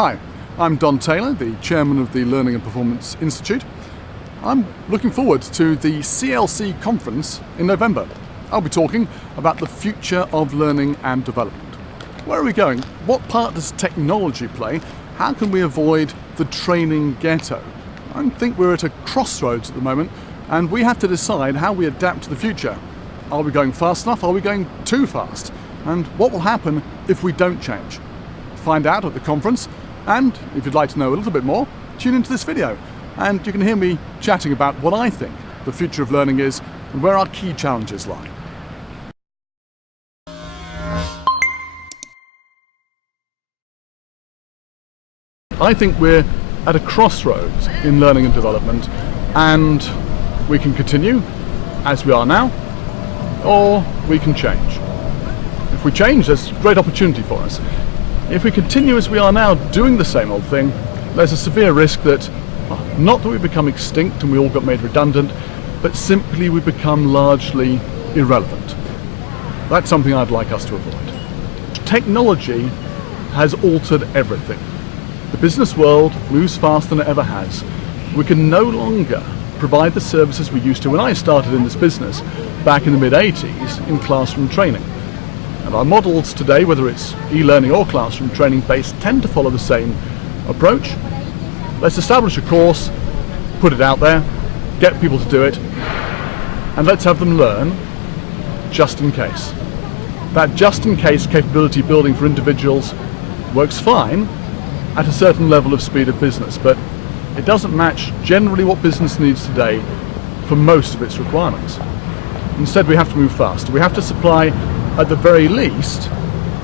Hi, I'm Don Taylor, the Chairman of the Learning and Performance Institute. I'm looking forward to the CLC conference in November. I'll be talking about the future of learning and development. Where are we going? What part does technology play? How can we avoid the training ghetto? I think we're at a crossroads at the moment, and we have to decide how we adapt to the future. Are we going fast enough? Are we going too fast? And what will happen if we don't change? Find out at the conference, and if you'd like to know a little bit more, tune into this video and you can hear me chatting about what I think the future of learning is and where our key challenges lie. I think we're at a crossroads in learning and development, and we can continue as we are now, or we can change. If we change, there's great opportunity for us. If we continue as we are now, doing the same old thing, there's a severe risk that, not that we become extinct and we all got made redundant, but simply we become largely irrelevant. That's something I'd like us to avoid. Technology has altered everything. The business world moves faster than it ever has. We can no longer provide the services we used to when I started in this business back in the mid-80s in classroom training. And our models today, whether it's e-learning or classroom training based, tend to follow the same approach. Let's establish a course, put it out there, get people to do it, and let's have them learn just in case. That just in case capability building for individuals works fine at a certain level of speed of business, but it doesn't match generally what business needs today for most of its requirements. Instead, we have to move faster. We have to supply, at the very least,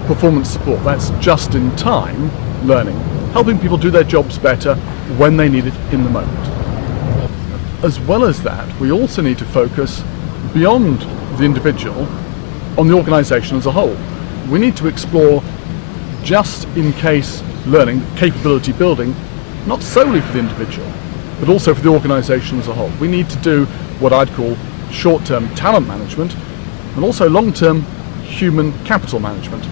performance support. That's just-in-time learning, helping people do their jobs better when they need it in the moment. As well as that, we also need to focus beyond the individual on the organisation as a whole. We need to explore just-in-case learning, capability building, not solely for the individual, but also for the organisation as a whole. We need to do what I'd call short-term talent management and also long-term human capital management,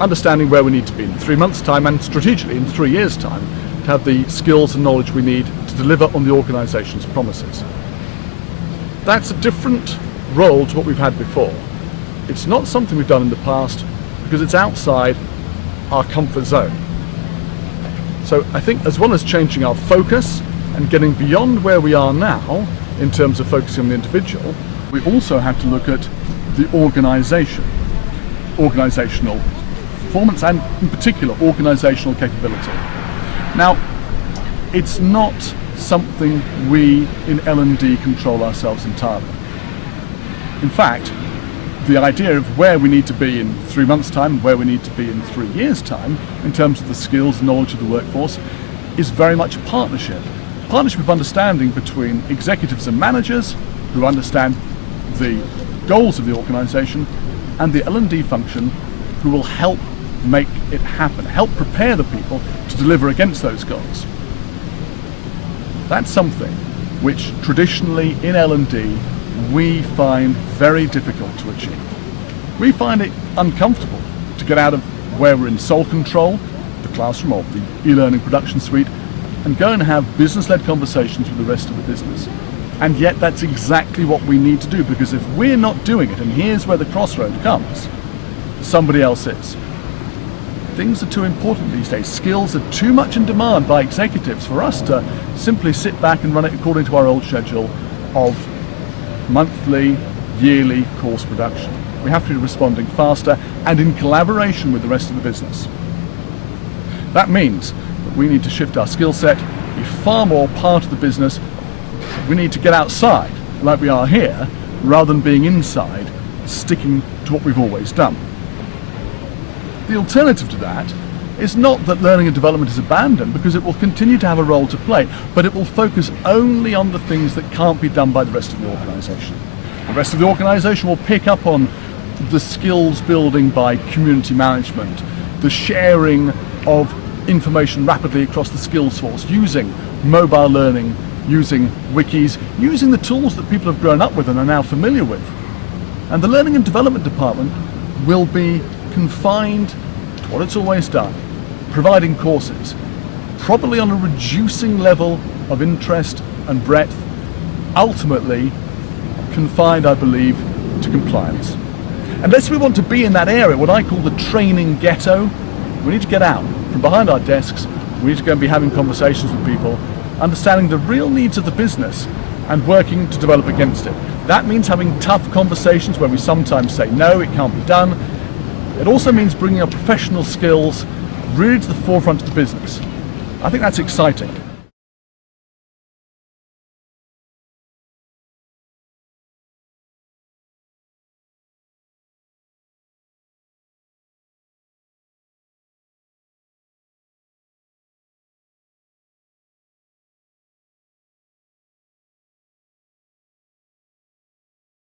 understanding where we need to be in 3 months' time and strategically in 3 years' time to have the skills and knowledge we need to deliver on the organisation's promises. That's a different role to what we've had before. It's not something we've done in the past because it's outside our comfort zone. So I think as well as changing our focus and getting beyond where we are now in terms of focusing on the individual, we also have to look at the organisational performance and in particular organisational capability. Now, it's not something we in L&D control ourselves entirely. In fact, the idea of where we need to be in 3 months' time, where we need to be in 3 years' time, in terms of the skills and knowledge of the workforce, is very much a partnership. Partnership of understanding between executives and managers who understand the goals of the organisation and the L&D function who will help make it happen, help prepare the people to deliver against those goals. That's something which traditionally in L&D we find very difficult to achieve. We find it uncomfortable to get out of where we're in sole control, the classroom or the e-learning production suite, and go and have business-led conversations with the rest of the business. And yet that's exactly what we need to do, because if we're not doing it, and here's where the crossroad comes, somebody else is. Things are too important these days. Skills are too much in demand by executives for us to simply sit back and run it according to our old schedule of monthly, yearly course production. We have to be responding faster and in collaboration with the rest of the business. That means that we need to shift our skill set, be far more part of the business. We need to get outside like we are here rather than being inside, sticking to what we've always done. The alternative to that is not that learning and development is abandoned, because it will continue to have a role to play, but it will focus only on the things that can't be done by the rest of the organisation. The rest of the organisation will pick up on the skills building by community management, the sharing of information rapidly across the skills force, using mobile learning, using wikis, using the tools that people have grown up with and are now familiar with. And the Learning and Development Department will be confined to what it's always done, providing courses, probably on a reducing level of interest and breadth, ultimately confined, I believe, to compliance. Unless we want to be in that area, what I call the training ghetto, we need to get out from behind our desks. We need to go and be having conversations with people, understanding the real needs of the business and working to develop against it. That means having tough conversations where we sometimes say, no, it can't be done. It also means bringing our professional skills really to the forefront of the business. I think that's exciting.